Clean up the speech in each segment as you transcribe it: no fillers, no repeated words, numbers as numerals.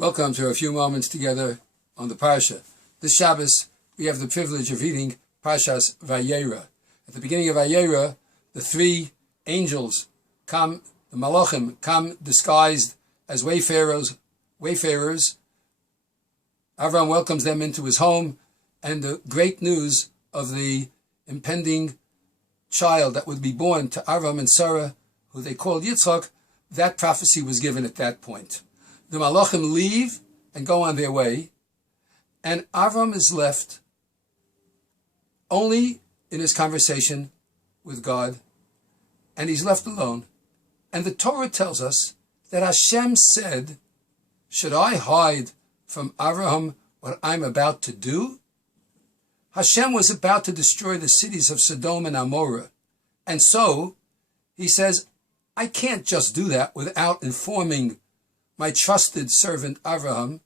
Welcome to a few moments together on the Parsha. This Shabbos, we have the privilege of reading Parshas Vayeira. At the beginning of Vayeira, the three angels come, the Malachim, come disguised as wayfarers. Avram welcomes them into his home, and the great news of the impending child that would be born to Avram and Sarah, who they called Yitzchak, that prophecy was given at that point. The Malachim leave and go on their way, and Avram is left only in his conversation with God, and he's left alone. And the Torah tells us that Hashem said, "Should I hide from Avraham what I'm about to do?" Hashem was about to destroy the cities of Sodom and Amorah, and so he says, I can't just do that without informing my trusted servant Avraham.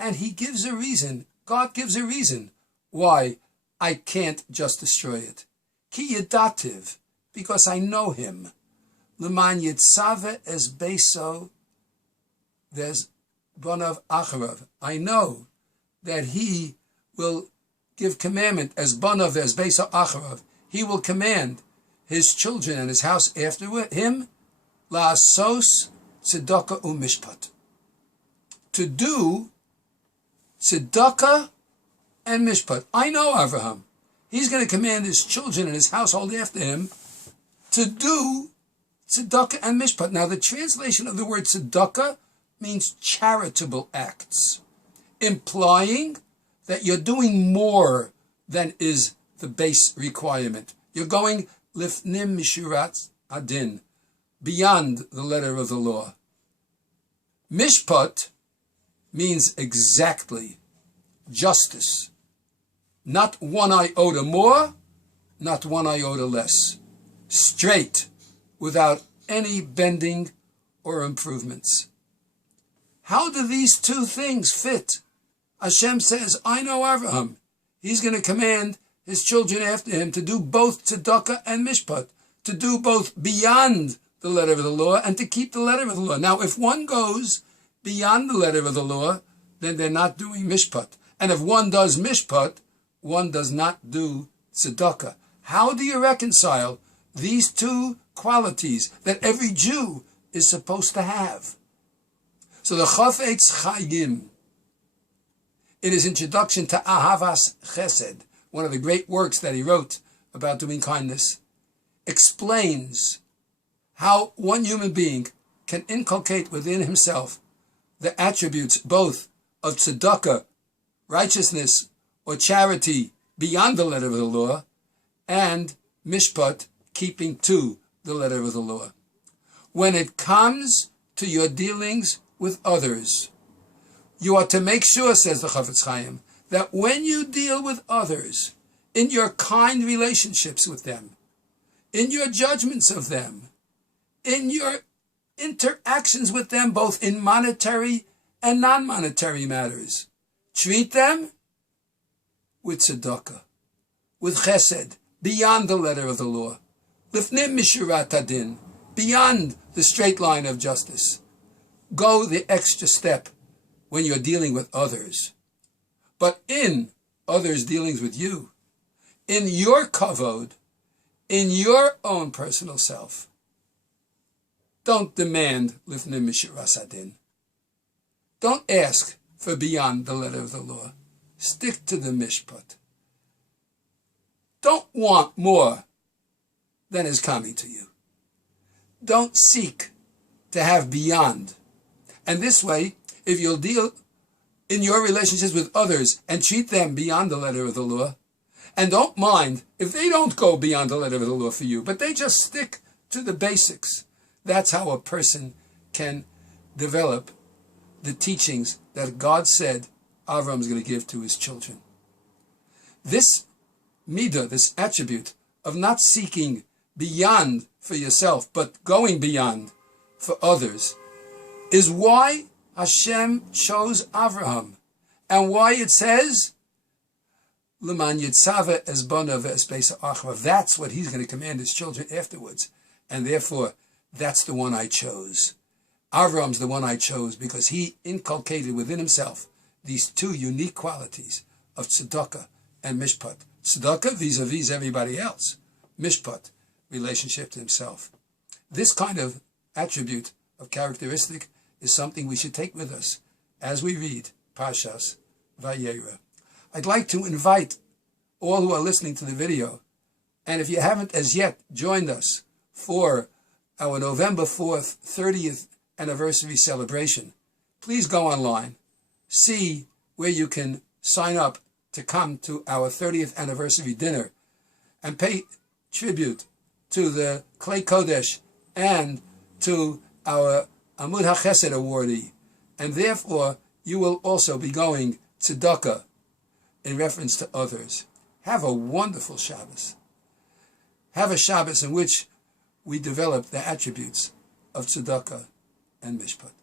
And he gives a reason, God gives a reason why I can't just destroy it. Ki yedativ, because I know him. L'man yitzave es beso, there's bonav acharav. I know that he will give commandment as bonav as beso acharav. He will command his children and his house after him, la'asos tzedakah u'mishpat, to do tzedakah and mishpat. I know Avraham. He's going to command his children and his household after him to do tzedakah and mishpat. Now, the translation of the word tzedakah means charitable acts, implying that you're doing more than is the base requirement. You're going lifnim mishurat adin, beyond the letter of the law. Mishpat means exactly justice. Not one iota more, not one iota less. Straight, without any bending or improvements. How do these two things fit? Hashem says, I know Avraham. He's going to command his children after him to do both tzedakah and mishpat, to do both beyond the letter of the law and to keep the letter of the law. Now, if one goes beyond the letter of the law, then they're not doing mishpat. And if one does mishpat, one does not do tzedakah. How do you reconcile these two qualities that every Jew is supposed to have? So the Chafetz Chaim, in his introduction to Ahavas Chesed, one of the great works that he wrote about doing kindness, explains how one human being can inculcate within himself the attributes both of tzedakah, righteousness or charity beyond the letter of the law, and mishpat, keeping to the letter of the law. When it comes to your dealings with others, you are to make sure, says the Chafetz Chaim, that when you deal with others, in your kind relationships with them, in your judgments of them, in your interactions with them, both in monetary and non-monetary matters, treat them with tzedakah, with chesed, beyond the letter of the law, lifnim mishurat adin, beyond the straight line of justice. Go the extra step when you're dealing with others. But in others' dealings with you, in your kavod, in your own personal self, don't demand lifnim mishurat adin. Don't ask for beyond the letter of the law. Stick to the mishpat. Don't want more than is coming to you. Don't seek to have beyond. And this way, if you'll deal in your relationships with others and treat them beyond the letter of the law, and don't mind if they don't go beyond the letter of the law for you, but they just stick to the basics, that's how a person can develop the teachings that God said Avram is going to give to his children. This midah, this attribute of not seeking beyond for yourself, but going beyond for others, is why Hashem chose Avraham, and why it says, L'man yitzave es bonav es beisa acharav. That's what he's going to command his children afterwards, and therefore that's the one I chose. Avram's the one I chose because he inculcated within himself these two unique qualities of tzedakah and mishpat. Tzedakah vis-a-vis everybody else. Mishpat, relationship to himself. This kind of attribute of characteristic is something we should take with us as we read Parshas Vayeira. I'd like to invite all who are listening to the video, and if you haven't as yet joined us for our November 4th, 30th anniversary celebration, please go online, see where you can sign up to come to our 30th anniversary dinner and pay tribute to the Klei Kodesh and to our Amud HaChesed awardee. And therefore, you will also be going tzedakah in reference to others. Have a wonderful Shabbos. Have a Shabbos in which we develop the attributes of tzedakah and mishpat.